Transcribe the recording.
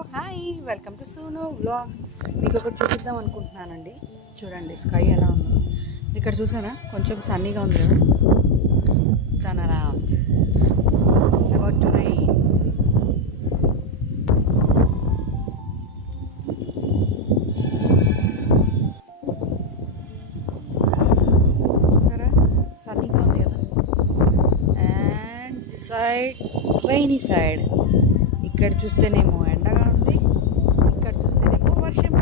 Hi, welcome to soon vlogs. మీకు ఒకటి చూపిద్దాం అనుకుంటున్నానండి. చూడండి స్కై ఎలా ఉందో. ఇక్కడ చూసారా, కొంచెం సన్నీగా ఉంది కదా. తనరా అబౌట్ టు రైన్. చూసారా, సన్నీగా ఉంది కదా. And the side rainy side. ఇక్కడ చూస్తేనేమో ఎండగా ఉంది, ఇక్కడ చూస్తేనేమో వర్షం